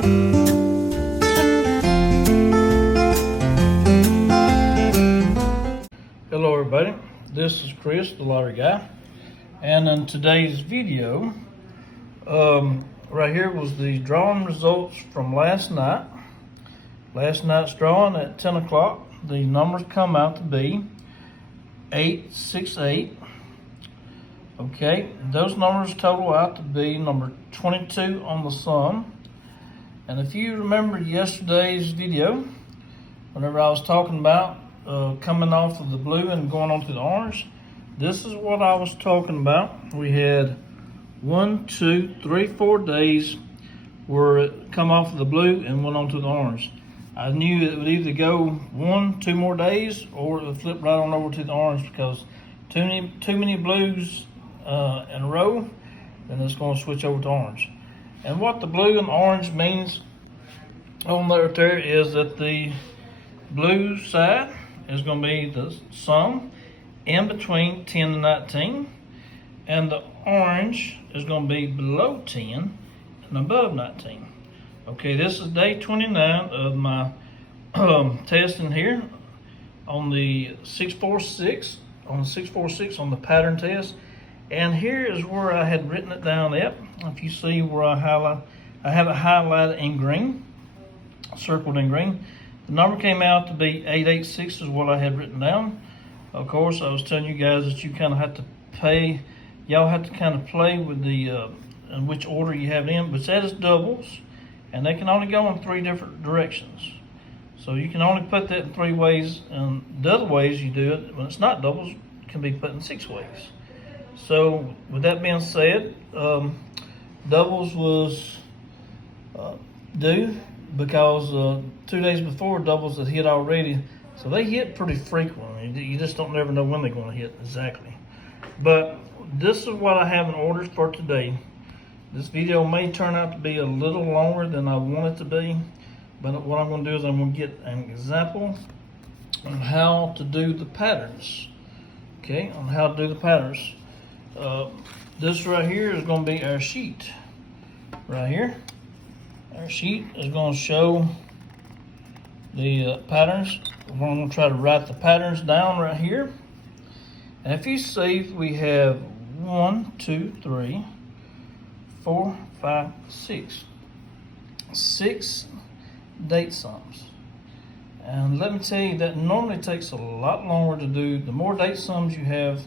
Hello everybody, this is Chris, the lottery guy, and in today's video, right here was the drawing results from last night. Last night's drawing at 10 o'clock, the numbers come out to be 868. Okay, those numbers total out to be number 22 on the sum. And if you remember yesterday's video, whenever I was talking about coming off of the blue and going on to the orange, this is what I was talking about. We had 1, 2, 3, 4 days where it come off of the blue and went on to the orange. I knew it would either go 1, 2 more days, or it would flip right on over to the orange, because too many blues in a row, and it's going to switch over to orange. And what the blue and orange means on there is that the blue side is going to be the sum in between 10 and 19, and the orange is going to be below 10 and above 19. Okay, this is day 29 of my testing here on the 646, on the pattern test. And here is where I had written it down at. If you see where I have it highlighted in green, circled in green. The number came out to be 886 is what I had written down. Of course, I was telling you guys that you kind of have to pay, y'all have to kind of play with the in which order you have it in, but that is doubles, and they can only go in 3 different directions. So you can only put that in 3 ways, and the other ways you do it, when it's not doubles, it can be put in 6 ways. So with that being said, doubles was due because 2 days before, doubles had hit already. So they hit pretty frequently. You just don't never know when they're going to hit exactly. But this is what I have in orders for today. This video may turn out to be a little longer than I want it to be, but what I'm going to do is I'm going to get an example on how to do the patterns. Okay, on how to do the patterns. This right here is going to be our sheet. Right here, our sheet is going to show the patterns. We're going to try to write the patterns down right here. And if you see, we have 1, 2, 3, 4, 5, 6 date sums. And let me tell you, that normally takes a lot longer to do. The more date sums you have,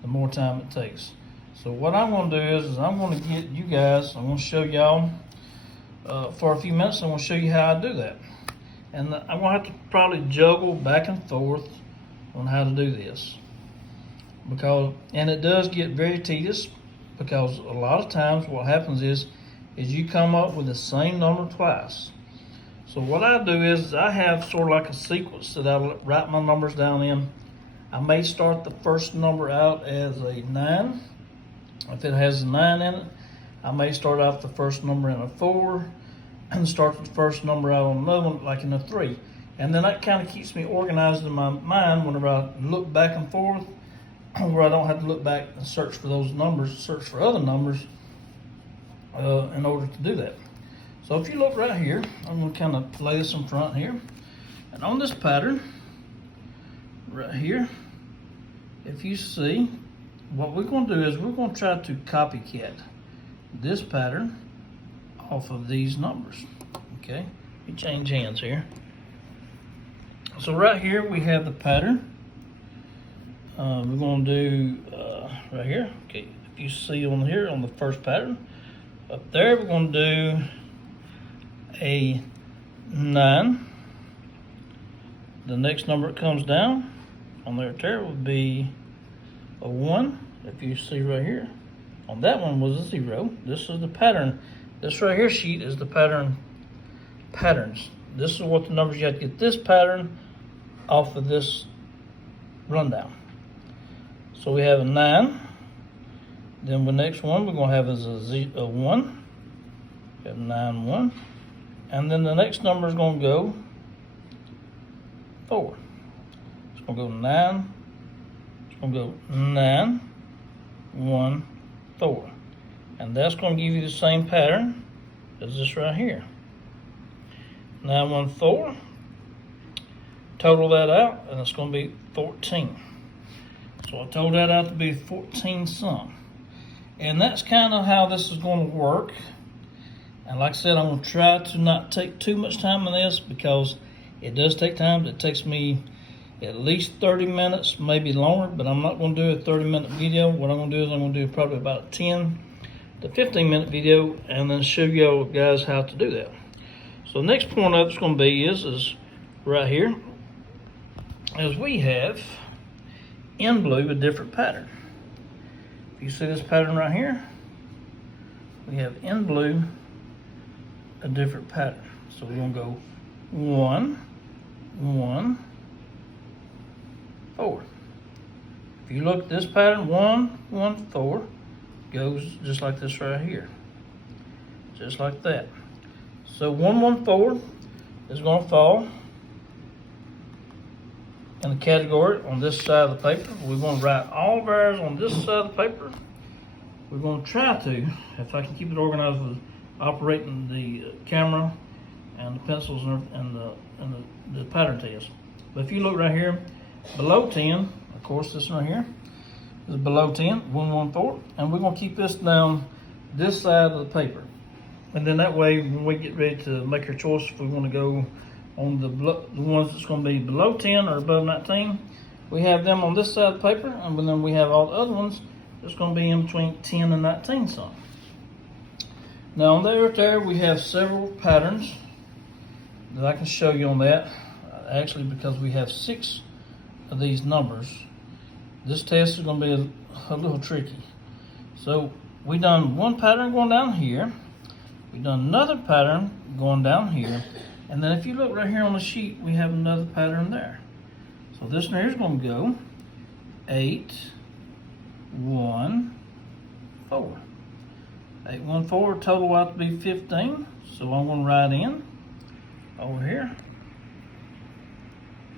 the more time it takes. So what I'm going to do is I'm going to get you guys, I'm going to show y'all for a few minutes. I'm going to show you how I do that. And I'm going to have to probably juggle back and forth on how to do this. And it does get very tedious, because a lot of times what happens is you come up with the same number twice. So what I do is I have sort of like a sequence that I write my numbers down in. I may start the first number out as a 9. If it has a 9 in it, I may start out the first number in a 4 and start the first number out on another one like in a 3. And then that kind of keeps me organized in my mind whenever I look back and forth, where I don't have to look back and search for those numbers, search for other numbers in order to do that. So if you look right here, I'm going to kind of lay this in front here. And on this pattern, right here, if you see, what we're going to do is we're going to try to copycat this pattern off of these numbers. Okay, we change hands here. So right here we have the pattern. We're going to do right here. Okay, if you see on here on the first pattern, up there we're going to do a 9. The next number that comes down on there would be a 1. If you see right here, on that one was a 0. This is the pattern. This right here sheet is the patterns. This is what the numbers you have to get this pattern off of this rundown. So we have a 9. Then the next one we're going to have is a 1. We have 9, 1. And then the next number is going to go 4. It's going to go 9. It's going to go 9, 1, 4. And that's going to give you the same pattern as this right here. 914. Total that out, and it's going to be 14. So I told that out to be 14 some. And that's kind of how this is going to work. And like I said, I'm going to try to not take too much time on this because it does take time. It takes me at least 30 minutes, maybe longer, but I'm not going to do a 30-minute video. What I'm going to do is I'm going to do probably about a 10 to 15-minute video and then show you guys how to do that. So the next point that's going to be is right here, is we have in blue a different pattern. If you see this pattern right here, we have in blue a different pattern. So we're going to go 1, 1, 4. If you look at this pattern, 1, 1, 4 goes just like this right here, just like that. So 1, 1, 4 is going to fall in the category on this side of the paper. We're going to write all of ours on this side of the paper. We're going to try to, if I can keep it organized with operating the camera and the pencils and the pattern test. But if you look right here, below 10, of course this one right here is below 10, 1, 1, 4, and we're going to keep this down this side of the paper. And then that way, when we get ready to make our choice, if we want to go on the ones that's going to be below 10 or above 19, we have them on this side of the paper, and then we have all the other ones that's going to be in between 10 and 19 some. Now on there we have several patterns that I can show you on that. Actually, because we have 6 of these numbers, this test is going to be a little tricky. So we done one pattern going down here, we done another pattern going down here, and then if you look right here on the sheet, we have another pattern there. So this one here is going to go 8, 1, 4. 8, 1, 4 total out to be 15. So I'm going to write in over here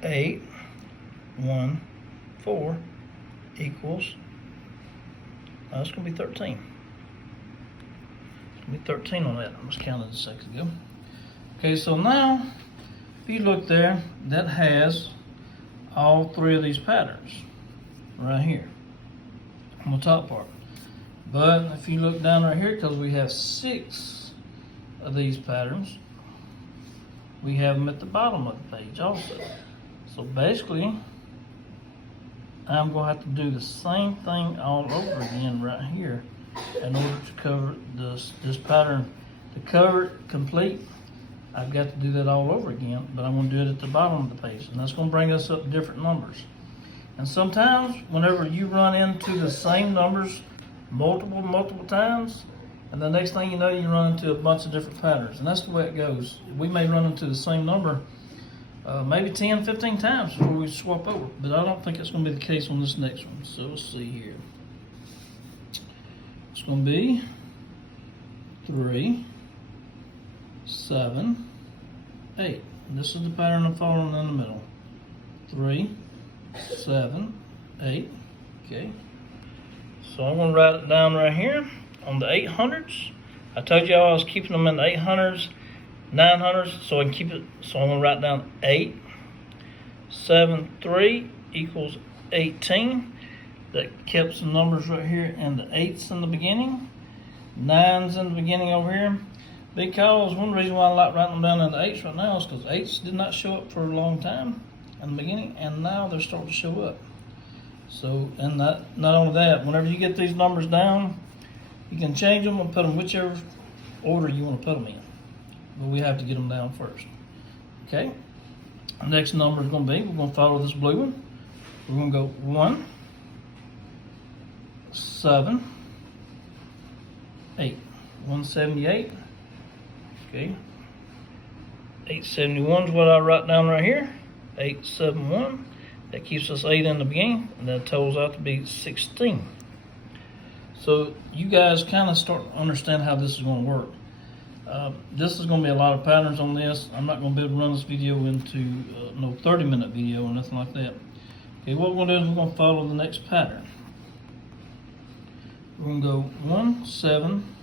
8, 1, 4 equals, that's going to be 13. It's going to be 13 on that. I was counting a second ago. Okay, so now if you look there, that has all 3 of these patterns right here on the top part. But if you look down right here, because we have 6 of these patterns, we have them at the bottom of the page also. So basically, I'm going to have to do the same thing all over again right here in order to cover this pattern. To cover it complete, I've got to do that all over again, but I'm going to do it at the bottom of the page, and that's going to bring us up different numbers. And sometimes, whenever you run into the same numbers multiple times, and the next thing you know, you run into a bunch of different patterns, and that's the way it goes. We may run into the same number maybe 10, 15 times before we swap over, but I don't think it's going to be the case on this next one. So let's see here. It's going to be 3, 7, 8. And this is the pattern I'm following in the middle. 3, 7, 8. Okay. So I'm going to write it down right here on the 800s. I told you I was keeping them in the 800s, 900s, so I can keep it. So I'm going to write down 8, 7, 3 equals 18. That kept some numbers right here and the 8s in the beginning, 9s in the beginning over here. Because one reason why I like writing them down in the 8s right now is because 8s did not show up for a long time in the beginning, and now they're starting to show up. So, and not only that, whenever you get these numbers down, you can change them and put them whichever order you want to put them in. But we have to get them down first. Okay? The next number is going to be, we're going to follow this blue one. We're going to go 1, 7, 8. 178. Okay. 871 is what I write down right here. 871. That keeps us 8 in the beginning, and that totals out to be 16. So you guys kind of start to understand how this is going to work. This is going to be a lot of patterns on this. I'm not going to be able to run this video into no 30-minute video or nothing like that. Okay, what we're going to do is we're going to follow the next pattern. We're going to go 1, 7,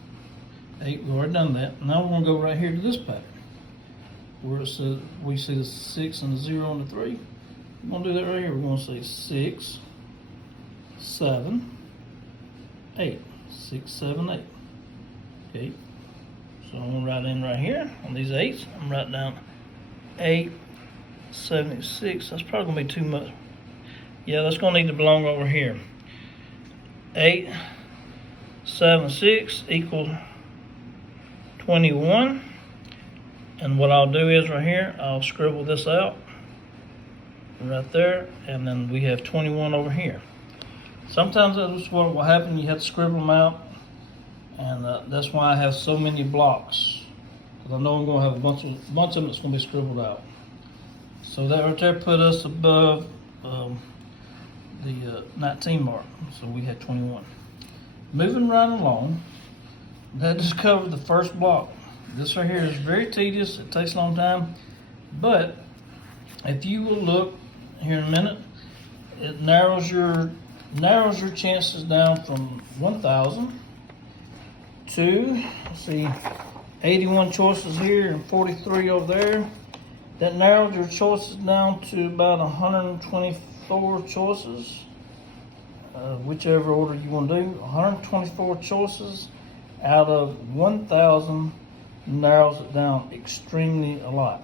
8. We've already done that. Now we're going to go right here to this pattern. where it says we see the 6 and the 0 and the 3. We're going to do that right here. We're going to say 6, 7, 8. 6, 7, 8. Okay. So I'm going to write in right here on these 8s. I'm writing down 8, 76. That's probably going to be too much. Yeah, that's going to need to belong over here. 8, 7, 6 equals 21. And what I'll do is right here, I'll scribble this out right there, and then we have 21 over here. Sometimes that's what will happen. You have to scribble them out, and that's why I have so many blocks, because I know I'm going to have a bunch of them that's going to be scribbled out. So that right there put us above the 19 mark, so we had 21. Moving right along, that just covered the first block. This right here is very tedious. It takes a long time, but if you will look here in a minute, it narrows your chances down from 1,000 to, let's see, 81 choices here and 43 over there. That narrowed your choices down to about 124 choices, whichever order you want to do. 124 choices out of 1,000 narrows it down extremely a lot.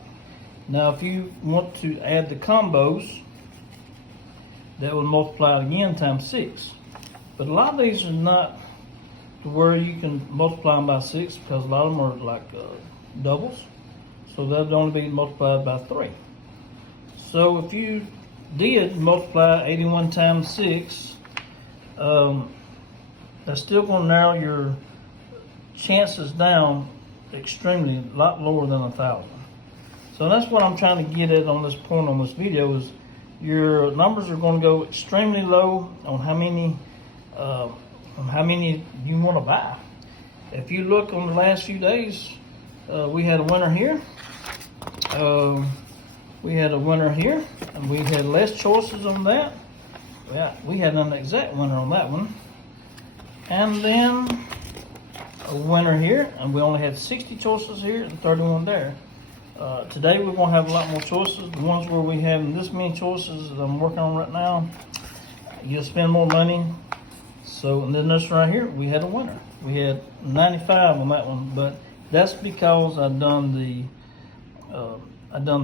Now, if you want to add the combos, that would multiply it again times 6. But a lot of these are not to where you can multiply them by 6, because a lot of them are like doubles. So that would only be multiplied by 3. So if you did multiply 81 times 6, that's still going to narrow your chances down extremely, a lot lower than 1,000. So that's what I'm trying to get at on this point on this video, is your numbers are going to go extremely low on how many you want to buy. If you look on the last few days, we had a winner here. We had a winner here, and we had less choices on that. Yeah, we had an exact winner on that one. And then a winner here, and we only had 60 choices here and 31 there. Today we're going to have a lot more choices. The ones where we have this many choices that I'm working on right now, you'll spend more money. So, and then this right here, we had a winner. We had 95 on that one, but that's because I've done the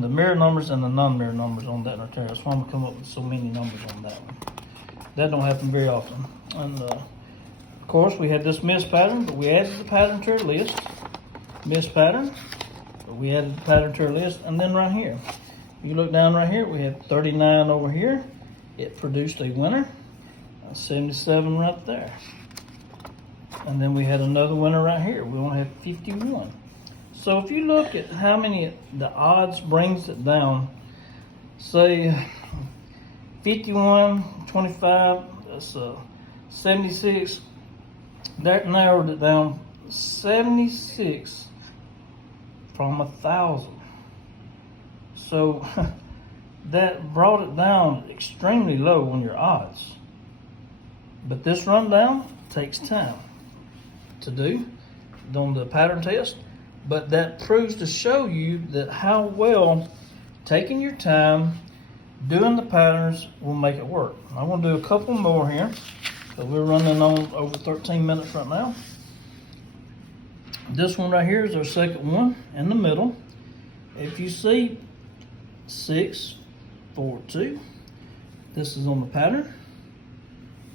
mirror numbers and the non-mirror numbers on that right there. That's why I'm gonna come up with so many numbers on that one. That don't happen very often. And of course, we had this miss pattern, but we added the pattern to our list. Miss pattern, but we added the pattern to our list. And then right here, if you look down right here, we have 39 over here. It produced a winner, 77 right there. And then we had another winner right here. We only have 51. So if you look at how many the odds brings it down, say 51, 25, that's 76. That narrowed it down 76 from 1,000. So that brought it down extremely low on your odds. But this rundown takes time to do on the pattern test. But that proves to show you that how well taking your time doing the patterns will make it work. I'm going to do a couple more here, because we're running on over 13 minutes right now. This one right here is our second one in the middle. If you see 6, 4, 2, this is on the pattern.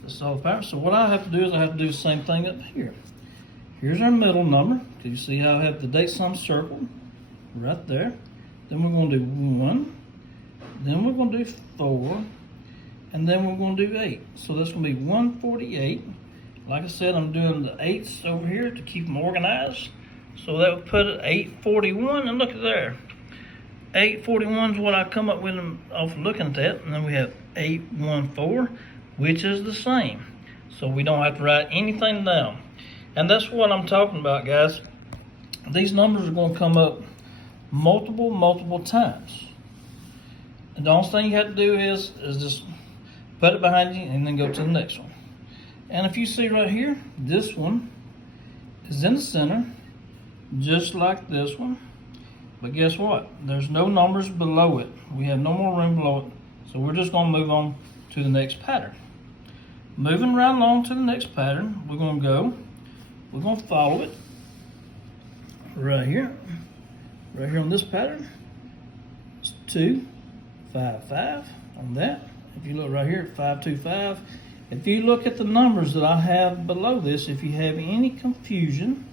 This is all the pattern. So what I have to do is I have to do the same thing up here. Here's our middle number. Do you see how I have the date sum circled? Right there. Then we're going to do 1. Then we're going to do 4. And then we're going to do 8. So that's going to be 148. Like I said, I'm doing the 8s over here to keep them organized. So that would put it 841. And look at there. 841 is what I come up with off looking at that. And then we have 814, which is the same. So we don't have to write anything down. And that's what I'm talking about, guys. These numbers are going to come up multiple times. And the only thing you have to do is just put it behind you and then go to the next one. And if you see right here, this one is in the center, just like this one. But guess what? There's no numbers below it. We have no more room below it. So we're just going to move on to the next pattern. Moving right along to the next pattern, we're going to follow it right here on this pattern. It's 2, 5, 5 on that. If you look right here at 5, 2, 5, if you look at the numbers that I have below this, if you have any confusion,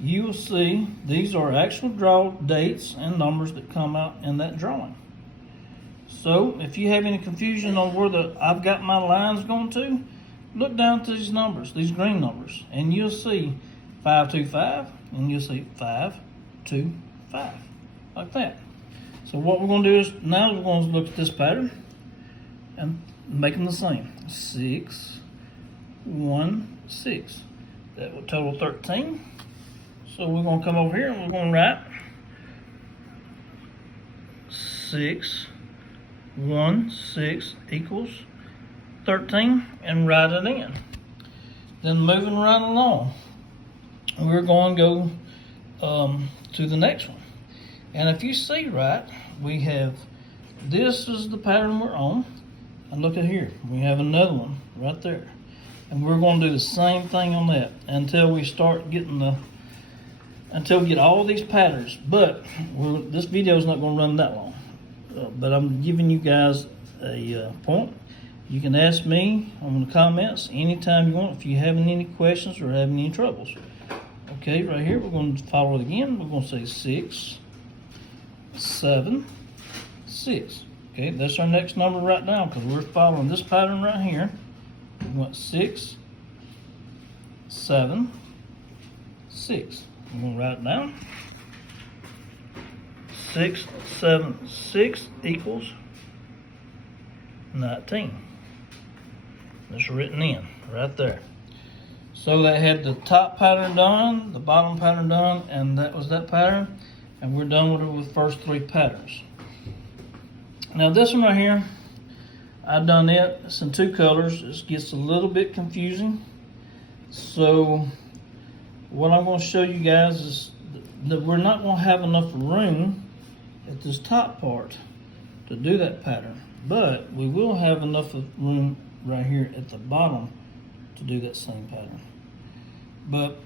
you will see these are actual draw dates and numbers that come out in that drawing. So if you have any confusion on where I've got my lines going to, look down to these numbers, these green numbers, and you'll see 5, 2, 5, and you'll see 5, 2, 5, like that. So what we're going to do is now we're going to look at this pattern and make them the same. 6, 1, 6. That will total 13. So we're going to come over here and we're going to write 6, 1, 6 equals 13 and write it in. Then moving right along, we're going to go to the next one. And if you see right, we have, this is the pattern we're on. And look at here, we have another one right there. And we're going to do the same thing on that until we start getting until we get all these patterns. But this video is not going to run that long. But I'm giving you guys a point. You can ask me on the comments anytime you want if you have any questions or having any troubles. Okay, right here we're going to follow it again. We're going to say 6, 7, 6. Okay, that's our next number right now because we're following this pattern right here. We want 6, 7, 6. I'm going to write it down. 6, 7, 6 equals 19. That's written in right there. So that had the top pattern done, the bottom pattern done, and that was that pattern. And we're done with it with the first 3 patterns. Now this one right here, I've done it. It's in 2 colors. It gets a little bit confusing. So what I'm going to show you guys is that we're not going to have enough room at this top part to do that pattern. But we will have enough room right here at the bottom to do that same pattern. But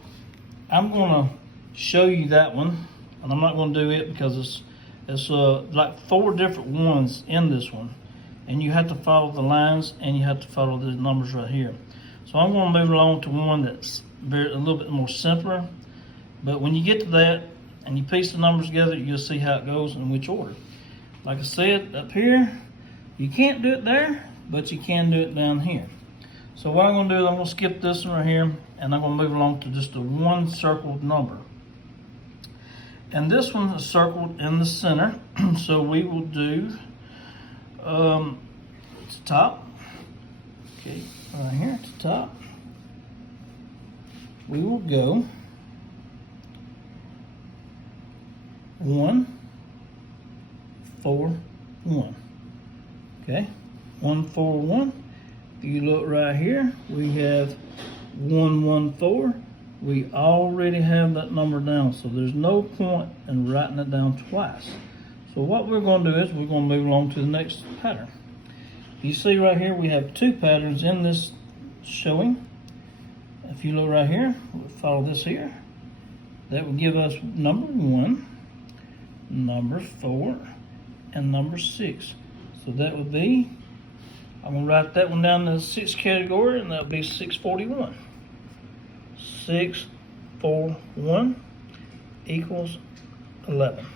I'm going to show you that one, and I'm not going to do it because it's like 4 different ones in this one, and you have to follow the lines and you have to follow the numbers right here. So I'm going to move along to one that's a little bit more simpler. But when you get to that and you piece the numbers together, you'll see how it goes and in which order. Like I said, up here, you can't do it there, but you can do it down here. So what I'm going to do is I'm going to skip this one right here, and I'm going to move along to just the one circled number. And this one is circled in the center, so we will do the top. Okay, right here at the top, we will go 1, 4, 1. Okay, 1, 4, 1. If you look right here, we have 1, 1, 4. We already have that number down, so there's no point in writing it down twice. So what we're going to do is we're going to move along to the next pattern. You see right here, we have 2 patterns in this showing. If you look right here, we'll follow this here. That will give us number 1, number 4, and number 6. So that would be, I'm going to write that one down in the 6th category, and that would be 641. 6, 4, 1 equals 11.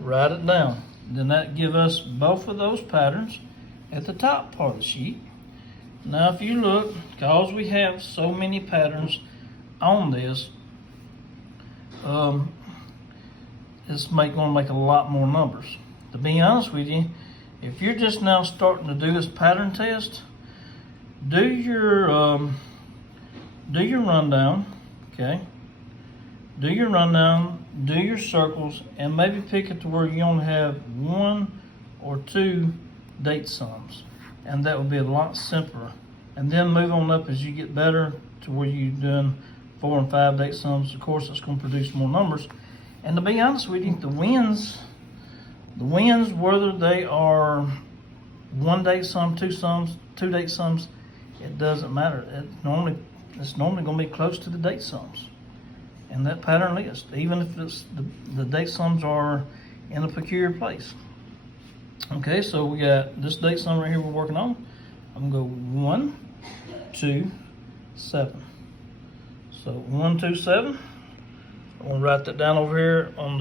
Write it down. Then that gives us both of those patterns at the top part of the sheet. Now if you look, because we have so many patterns on this, it's going to make a lot more numbers. To be honest with you, if you're just now starting to do this pattern test, do your rundown, okay? Do your rundown, do your circles, and maybe pick it to where you only have 1 or 2 date sums, and that would be a lot simpler. And then move on up as you get better to where you're doing 4 and 5 date sums. Of course, it's going to produce more numbers. And to be honest with you, the wins, whether they are 1 date sum, 2 sums, 2 date sums, it doesn't matter. It's normally going to be close to the date sums in that pattern list, even if the date sums are in a peculiar place. Okay, so we got this date sum right here we're working on. I'm going to go 1, 2, 7. So 1, 2, 7. I'm going to write that down over here on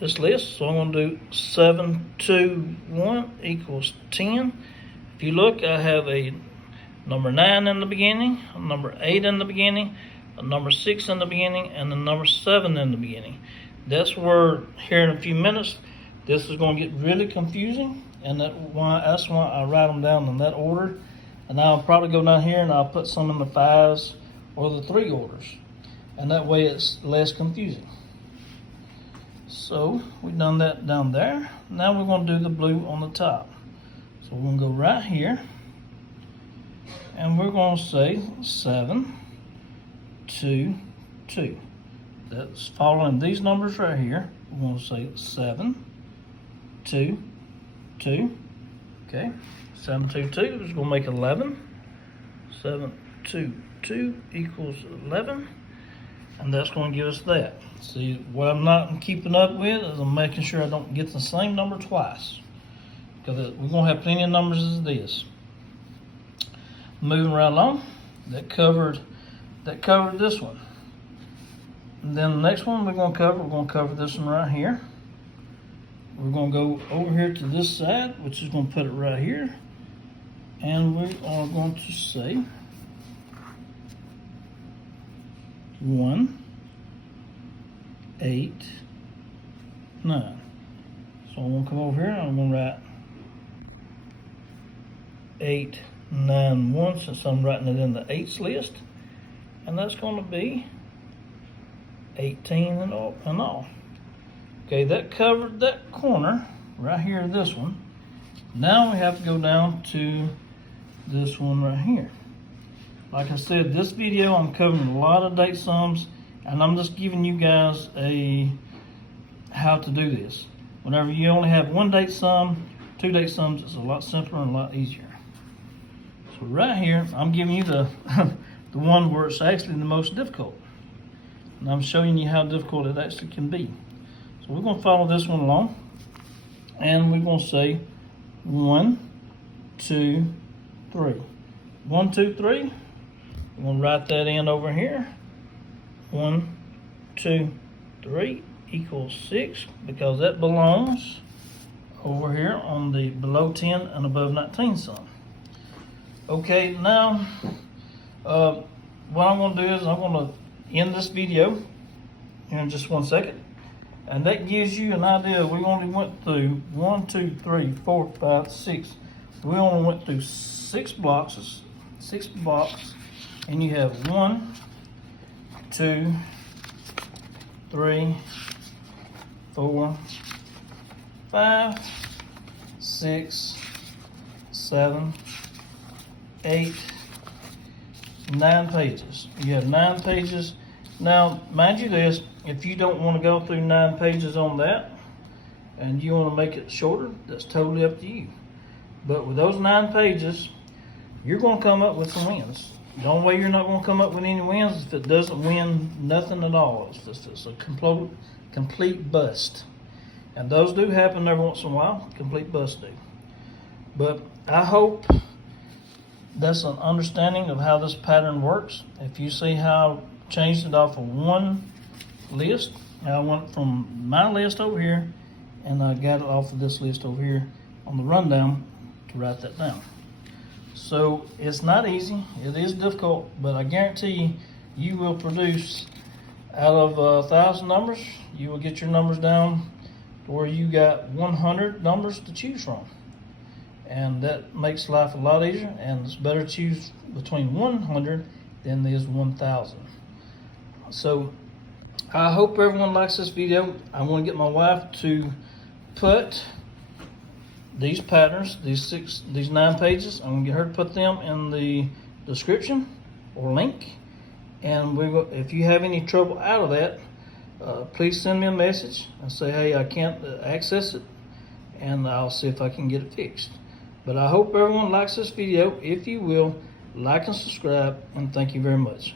this list. So I'm going to do 7, 2, 1 equals 10. If you look, I have a number 9 in the beginning, a number 8 in the beginning, a number 6 in the beginning, and a number 7 in the beginning. That's where here in a few minutes this is going to get really confusing, and that's why I write them down in that order. And I'll probably go down here and I'll put some in the 5s or the 3 orders, and that way it's less confusing. So we've done that down there. Now we're going to do the blue on the top. So we're going to go right here, and we're going to say 7, 2, 2. That's following these numbers right here. We're going to say 7, 2, 2. Okay, 7, 2, 2 is going to make 11. 7, 2, 2 equals 11. And that's going to give us that. See, what I'm not keeping up with is I'm making sure I don't get the same number twice, because we're going to have plenty of numbers as this. Moving right along, that covered this one. And then the next one we're going to cover this one right here. We're going to go over here to this side, which is going to put it right here. And we are going to say 1, 8, 9. So I'm going to come over here and I'm going to write 8, 9, 1, since I'm writing it in the 8s list. And that's going to be 18 and all. Okay, that covered that corner right here, this one. Now we have to go down to this one right here. Like I said, this video I'm covering a lot of date sums, and I'm just giving you guys how to do this. Whenever you only have 1 date sum, 2 date sums, it's a lot simpler and a lot easier. So right here, I'm giving you the the one where it's actually the most difficult. And I'm showing you how difficult it actually can be. So we're going to follow this one along, and we're going to say 1, 2, 3. 1, 2, 3. We're going to write that in over here. 1, 2, 3 equals 6, because that belongs over here on the below 10 and above 19 sum. Okay, now what I'm going to do is I'm going to end this video here in just 1 second. And that gives you an idea. We only went through 1, 2, 3, 4, 5, 6. We only went through 6 blocks. 6 blocks. And you have 1, 2, 3, 4, 5, 6, 7, 8, 9 pages. You have 9 pages. Now, mind you this, if you don't want to go through 9 pages on that, and you want to make it shorter, that's totally up to you. But with those 9 pages, you're going to come up with some wins. The only way you're not going to come up with any wins is if it doesn't win nothing at all. It's a complete bust. And those do happen every once in a while, complete bust do. But I hope that's an understanding of how this pattern works. If you see how I changed it off of one list, I went from my list over here and I got it off of this list over here on the rundown to write that down. So it's not easy, it is difficult, but I guarantee you will produce out of 1,000 numbers, you will get your numbers down to where you got 100 numbers to choose from. And that makes life a lot easier, and it's better to choose between 100 than it is 1,000. So I hope everyone likes this video. I want to get my wife to put these patterns, these 9 pages, I'm going to get her to put them in the description or link. And if you have any trouble out of that, please send me a message and say, hey, I can't access it, and I'll see if I can get it fixed. But I hope everyone likes this video. If you will, like and subscribe, and thank you very much.